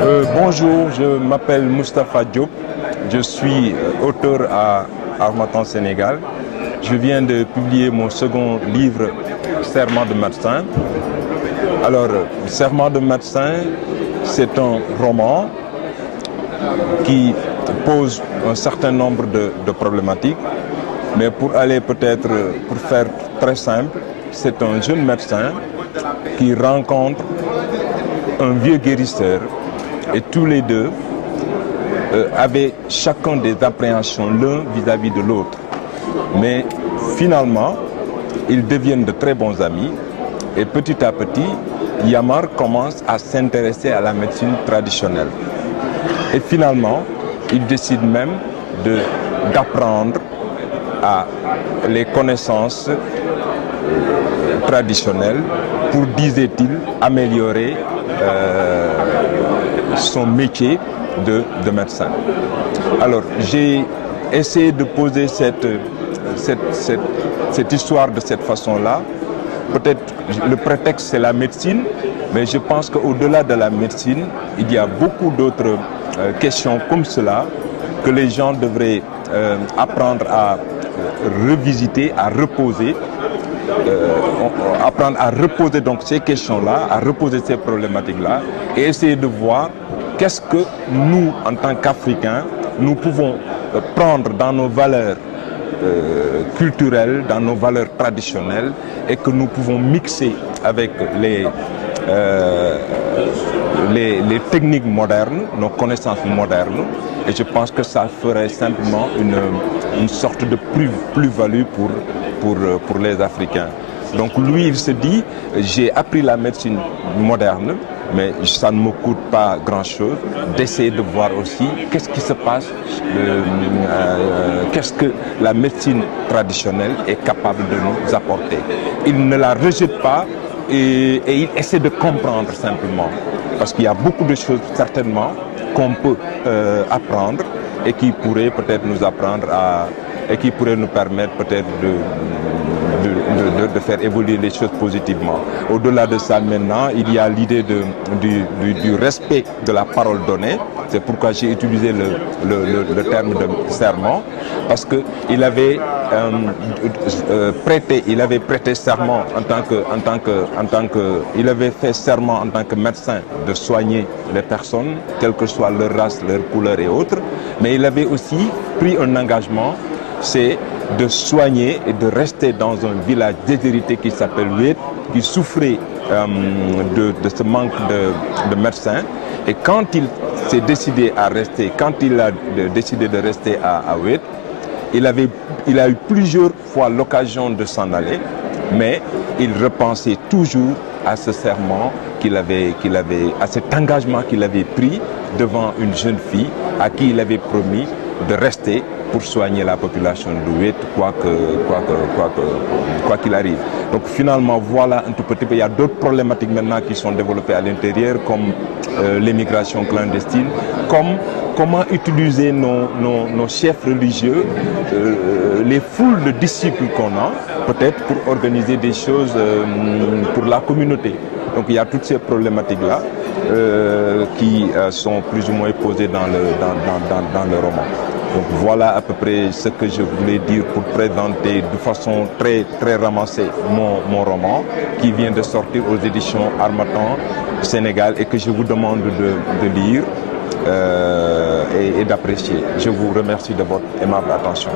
Bonjour, je m'appelle Moustapha Diop, je suis auteur à Harmattan, Sénégal. Je viens de publier mon second livre, Serment de médecin. Alors, Serment de médecin, c'est un roman qui pose un certain nombre de problématiques, mais pour faire très simple, c'est un jeune médecin qui rencontre un vieux guérisseur et tous les deux avaient chacun des appréhensions l'un vis-à-vis de l'autre. Mais finalement, ils deviennent de très bons amis et petit à petit, Yamar commence à s'intéresser à la médecine traditionnelle. Et finalement, il décide même d'apprendre les connaissances traditionnelles pour, disait-il, améliorer son métier de médecin. Alors, j'ai essayé de poser cette histoire de cette façon-là. Peut-être le prétexte, c'est la médecine, mais je pense qu'au-delà de la médecine, il y a beaucoup d'autres questions comme cela que les gens devraient apprendre à revisiter, à reposer. Apprendre à reposer donc ces questions-là, à reposer ces problématiques-là et essayer de voir qu'est-ce que nous, en tant qu'Africains, nous pouvons prendre dans nos valeurs culturelles, dans nos valeurs traditionnelles et que nous pouvons mixer avec les techniques modernes, nos connaissances modernes. Et je pense que ça ferait simplement une sorte de plus-value pour les Africains. Donc lui, il se dit, j'ai appris la médecine moderne, mais ça ne me coûte pas grand-chose d'essayer de voir aussi qu'est-ce qui se passe, qu'est-ce que la médecine traditionnelle est capable de nous apporter. Il ne la rejette pas et il essaie de comprendre simplement. Parce qu'il y a beaucoup de choses certainement qu'on peut apprendre et qui pourraient peut-être nous apprendre et qui pourraient nous permettre peut-être de faire évoluer les choses positivement. Au-delà de ça, maintenant, il y a l'idée du respect de la parole donnée. C'est pourquoi j'ai utilisé le terme de serment, parce qu'il avait prêté serment il avait fait serment en tant que médecin de soigner les personnes, quelle que soit leur race, leur couleur et autres. Mais il avait aussi pris un engagement, c'est de soigner et de rester dans un village déshérité qui s'appelle Oued, qui souffrait de ce manque de médecins. Et quand il s'est décidé à rester, quand il a décidé de rester à Oued, il a eu plusieurs fois l'occasion de s'en aller, mais il repensait toujours à ce serment à cet engagement qu'il avait pris devant une jeune fille à qui il avait promis de rester pour soigner la population d'Oued, quoi qu'il arrive. Donc finalement, voilà un tout petit peu. Il y a d'autres problématiques maintenant qui sont développées à l'intérieur, comme l'émigration clandestine, comme comment utiliser nos chefs religieux, les foules de disciples qu'on a, peut-être pour organiser des choses pour la communauté. Donc il y a toutes ces problématiques-là qui sont plus ou moins posées dans le roman. Donc voilà à peu près ce que je voulais dire pour présenter de façon très ramassée mon roman qui vient de sortir aux éditions Harmattan Sénégal et que je vous demande de lire et d'apprécier. Je vous remercie de votre aimable attention.